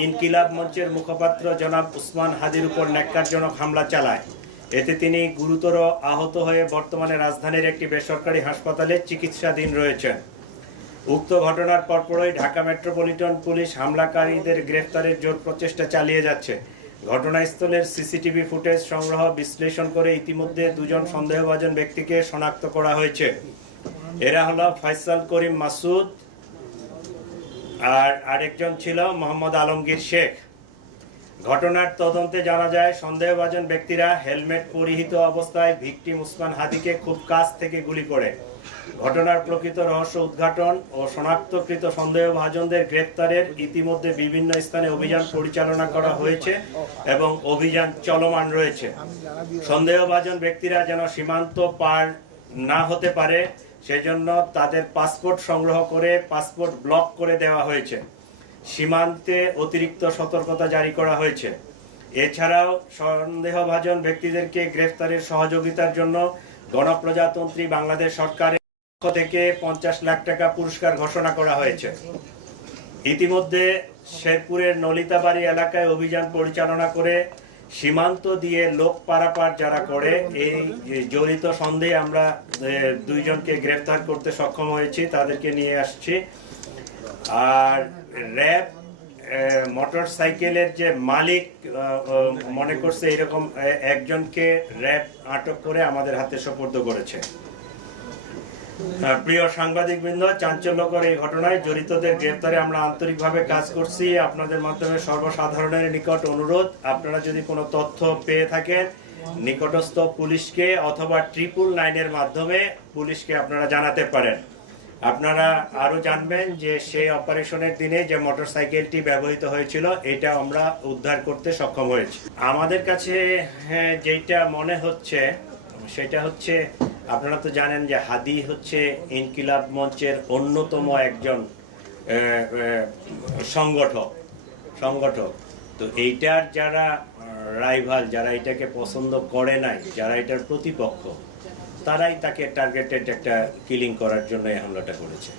ইনকিলাব মঞ্চের মুখপাত্র জনাব উসমান হাদির উপর ন্যাক্কারজনক হামলা চালায়। এতে তিনি গুরুতর আহত হয়ে বর্তমানে রাজধানীর একটি বেসরকারি হাসপাতালে চিকিৎসাধীন রয়েছেন। উক্ত ঘটনার পরপরই ঢাকা মেট্রোপলিটন পুলিশ হামলাকারীদের গ্রেফতারের জোর প্রচেষ্টা চালিয়ে যাচ্ছে। ঘটনাস্থলের সিসিটিভি ফুটেজ সংগ্রহ বিশ্লেষণ করে ইতিমধ্যে দুজন সন্দেহভাজন ব্যক্তিকে শনাক্ত করা হয়েছে। এরা হলো ফয়সাল করিম মাসুদ আর আরেকজন ছিল মোহাম্মদ আলমগীর শেখ। ঘটনার তদন্তে জানা যায় সন্দেহভাজন ব্যক্তিরা হেলমেট পরিহিত অবস্থায় ভিকটিম উসমান হাদিকে খুব কাছ থেকে গুলি করে। ঘটনার প্রকৃত রহস্য উদ্ঘাটন ও শনাক্তকৃত সন্দেহভাজনদের গ্রেপ্তারের ইতিমধ্যে বিভিন্ন স্থানে অভিযান পরিচালনা করা হয়েছে এবং অভিযান চলমান রয়েছে। সন্দেহভাজন ব্যক্তিরা যেন সীমান্ত পার না হতে পারে সেজন্য তাদের পাসপোর্ট সংগ্রহ করে পাসপোর্ট ব্লক করে দেওয়া হয়েছে। সীমান্তে অতিরিক্ত সতর্কতা জারি করা হয়েছে। এছাড়াও সন্দেহভাজন ব্যক্তিদেরকে গ্রেফতারের সহযোগিতার জন্য গণপ্রজাতন্ত্রী বাংলাদেশ সরকারের পক্ষ থেকে 50 লাখ টাকা পুরস্কার ঘোষণা করা হয়েছে। ইতিমধ্যে শেরপুরের নলিতাবাড়ি এলাকায় অভিযান পরিচালনা করে সীমান্ত দিয়ে লোক পারাপার যারা করে এই জড়িত সন্দেহে আমরা দুইজনকে গ্রেফতার করতে সক্ষম হয়েছি, তাদেরকে নিয়ে আসছি। আর র্যাব মোটর সাইকেলের যে মালিক মনে করছে এরকম একজনকে র্যাব আটক করে আমাদের হাতে সোপর্দ করেছে। প্রিয় সাংবাদিকবৃন্দ, চাঞ্চল্যকর এই ঘটনায় জড়িতদের গ্রেফতারে আমরা আন্তরিকভাবে কাজ করছি। আপনাদের মাধ্যমে সর্বসাধারণের নিকট অনুরোধ, আপনারা যদি কোনো তথ্য পেয়ে থাকেন নিকটস্থ পুলিশকে অথবা 999-এর মাধ্যমে পুলিশকে আপনারা জানাতে পারেন। আপনারা আরো জানবেন যে সেই অপারেশনের দিনে যে মোটরসাইকেলটি ব্যবহৃত হয়েছিল এটা আমরা উদ্ধার করতে সক্ষম হয়েছি। আমাদের কাছে যেটা মনে হচ্ছে সেটা হচ্ছে, আপনারা তো জানেন যে হাদি হচ্ছে ইনকিলাব মঞ্চের অন্যতম একজন সংগঠক। তো এইটার যারা রাইভাল, যারা এটাকে পছন্দ করে নাই, যারা এটার প্রতিপক্ষ, তারাই তাকে টার্গেটেড একটা কিলিং করার জন্য এই হামলাটা করেছে।